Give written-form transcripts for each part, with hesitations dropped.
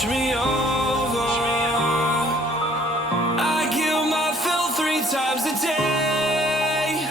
push me over. I kill my fill 3 times a day.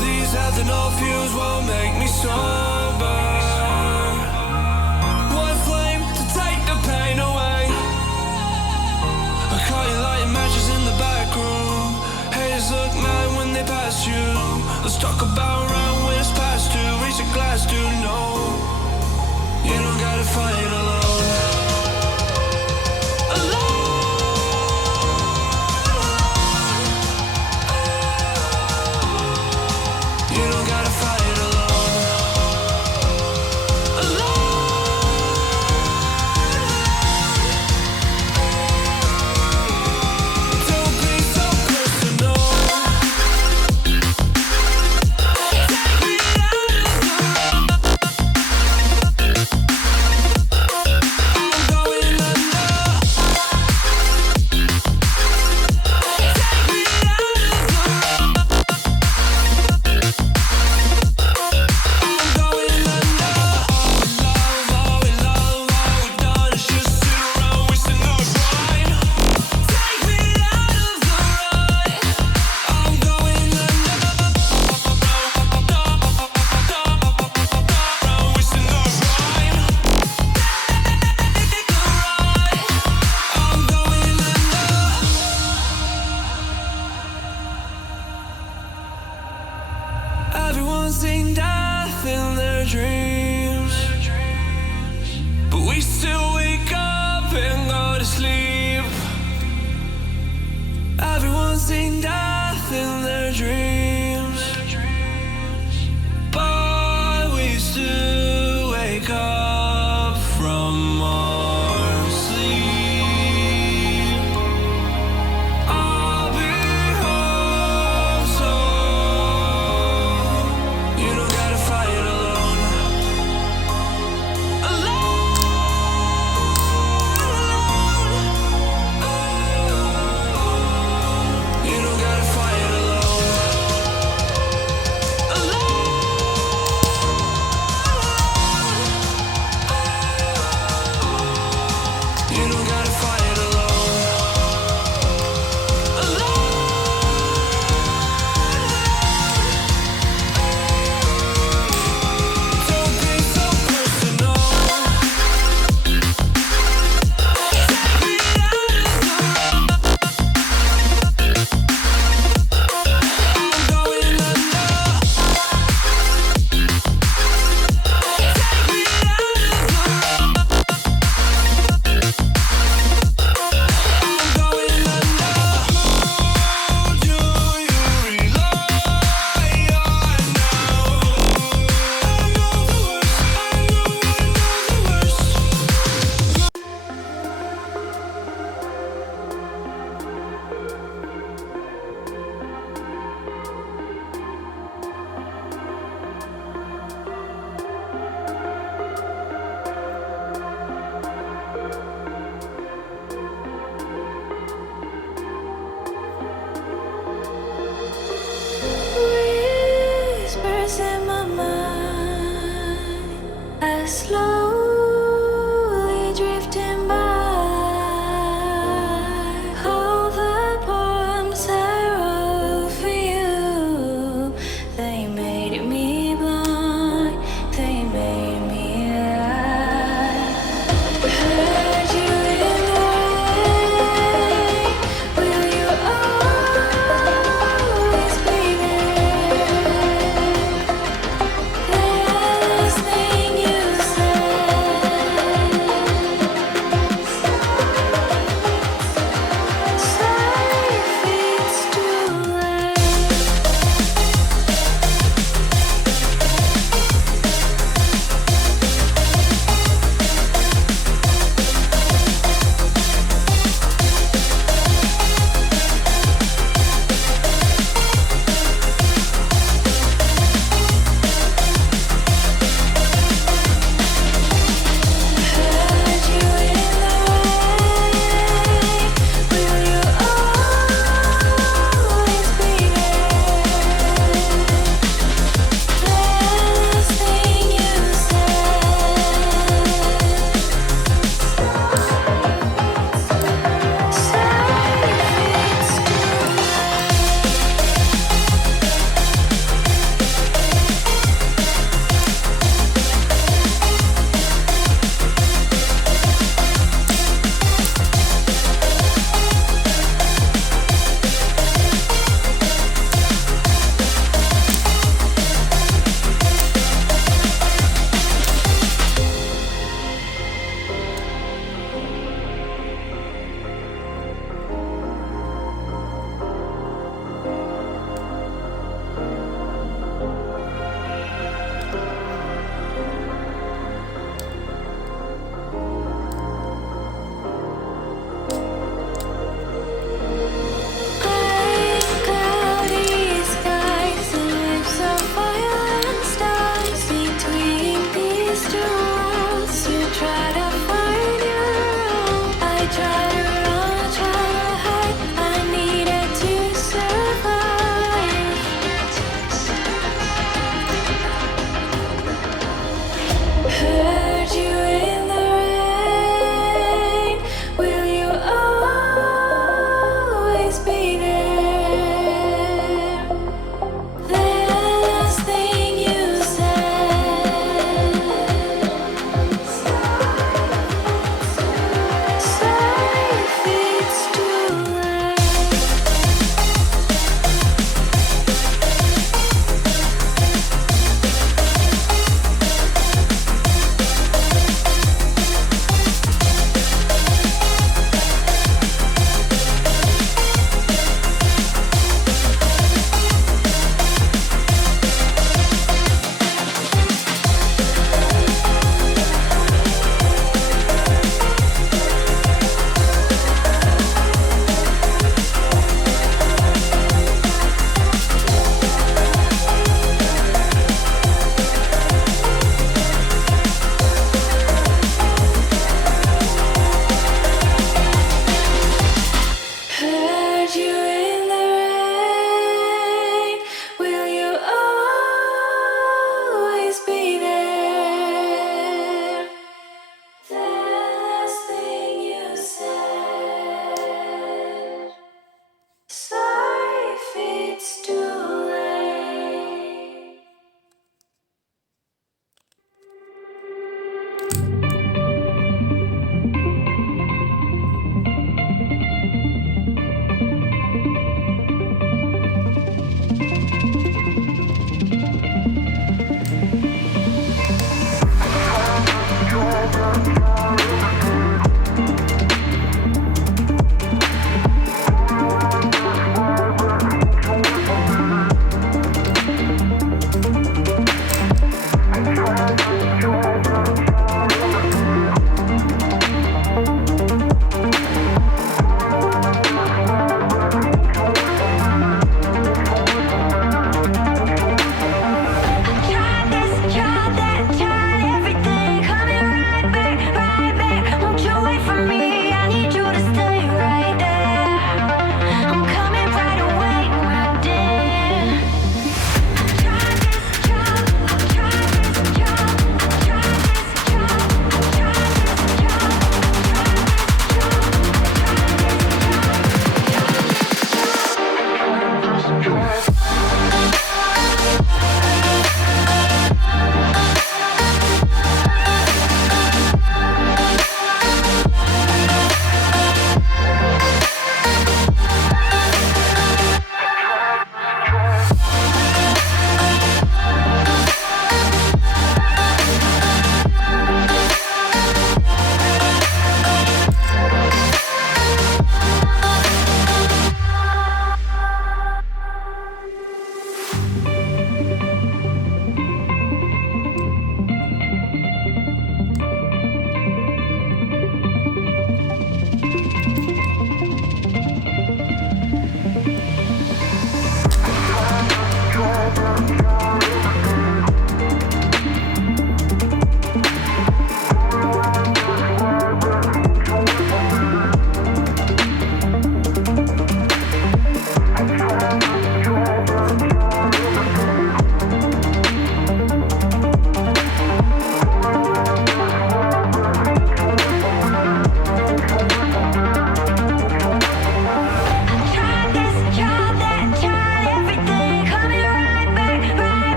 These ethanol fuels won't make me sober. One flame to take the pain away. I caught you lighting matches in the back room. Haters look mad when they pass you. Let's talk about round when it's past 2. Reach a glass, do no. You don't gotta fight alone. You don't gotta fight alone. Don't be so personal. Everyone's seen death in their dreams, but we still wake up and go to sleep. Everyone's seen death in their dreams, but we still wake up from our sleep. I'll be home soon. You don't gotta fight alone. You don't gotta fight alone. You don't gotta fight alone. Don't be so personal. I'm going under. Whispers in my mind, I slow